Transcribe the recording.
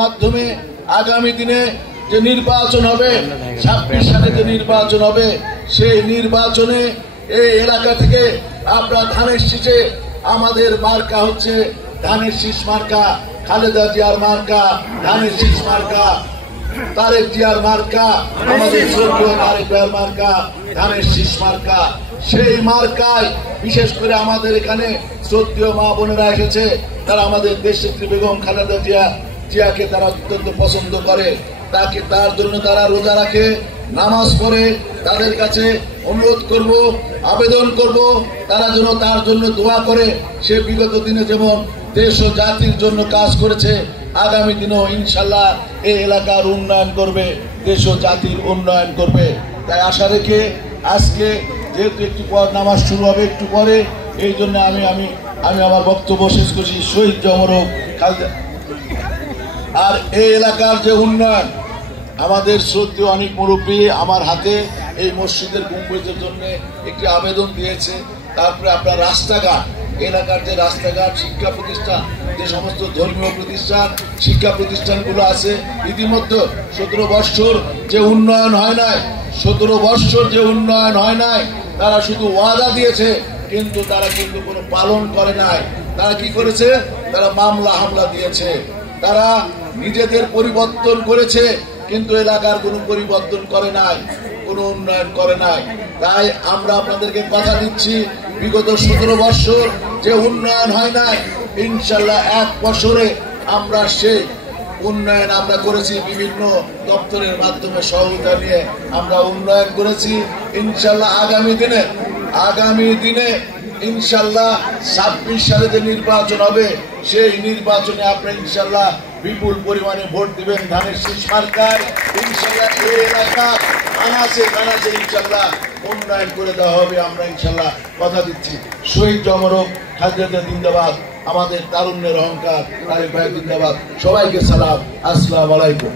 মাধ্যমে আগামী দিনে যে নির্বাচন হবে 26 সালে যে নির্বাচন হবে সেই নির্বাচনে এই এলাকা থেকে আপনারা ধানের শীষে আমাদের মার্কা হচ্ছে ধানের শীষ মার্কা, খালেদা জিয়ার মার্কা ধানের শীষ মার্কা, তারেক জিয়ার মার্কা আমাদের শ্রদ্ধেয় তারেক ভাইয়ের মার্কা ধানের শীষ মার্কা। সেই মার্কায় বিশেষ করে আমাদের এখানে শ্রদ্ধেয় মা বোনেরা এসেছে, তারা আমাদের দেশনেত্রী বেগম খালেদা জিয়াকে তারা অত্যন্ত পছন্দ করে, তার জন্য তারা রোজা রাখে, নামাজ পড়ে। তাদের কাছে অনুরোধ করব, আবেদন করব তারা যেন তার জন্য দোয়া করে। সে বিগত দিনে যেমন দেশ ও জাতির জন্য কাজ করেছে, আগামী দিনেও ইনশাল্লাহ এই এলাকার উন্নয়ন করবে, দেশ ও জাতির উন্নয়ন করবে। তাই আশা রেখে আজকে যেহেতু একটু পর নামাজ শুরু হবে একটু পরে, এই জন্য আমি আমার বক্তব্য শেষ করছি। শহীদ জমরক খালেদা। আর এই এলাকার যে উন্নয়ন, আমাদের শ্রদ্ধেয় অনেক মুরব্বী আমার হাতে এই মসজিদের গম্বুজের জন্য একটি আবেদন দিয়েছে। তারপরে আপনার রাস্তাঘাট, এলাকার যে রাস্তাঘাট, শিক্ষা প্রতিষ্ঠান, যে সমস্ত ধর্মীয় প্রতিষ্ঠান, শিক্ষা প্রতিষ্ঠানগুলো আছে, ইতিমধ্যে 17 বৎসর যে উন্নয়ন হয় নাই, 17 বৎসর যে উন্নয়ন হয় নাই, তারা শুধু ওয়াদা দিয়েছে কিন্তু তারা কিন্তু কোনো পালন করে নাই। তারা কি করেছে? তারা মামলা হামলা দিয়েছে, তারা নিজেদের পরিবর্তন করেছে কিন্তু এলাকার কোনো পরিবর্তন করে নাই, কোনো উন্নয়ন করে নাই। তাই আমরা আপনাদেরকে কথা দিচ্ছি, বিগত 17 বৎসর যে উন্নয়ন হয় নাই, ইনশাল্লাহ 1 বছরে আমরা সেই উন্নয়ন আমরা করেছি। বিভিন্ন দপ্তরের মাধ্যমে সহযোগিতা নিয়ে আমরা উন্নয়ন করেছি। ইনশাল্লাহ আগামী দিনে ইনশাল্লাহ 26 সালে যে নির্বাচন হবে সেই নির্বাচনে আপনারা ইনশাল্লাহ বিপুল পরিমাণে ভোট দিবেন ধানের শীষ মার্কায়। ইনশাল্লাহ এই এলাকা আনাচে কানাচে ইনশাল্লাহ উন্নয়ন করে দেওয়া হবে, আমরা ইনশাল্লাহ কথা দিচ্ছি। শহীদ জমরক খালেদা জিন্দাবাদ, আমাদের তারুণ্যের অহংকার তারেক ভাই জিন্দাবাদ। সবাইকে সালাম, আসসালামু আলাইকুম।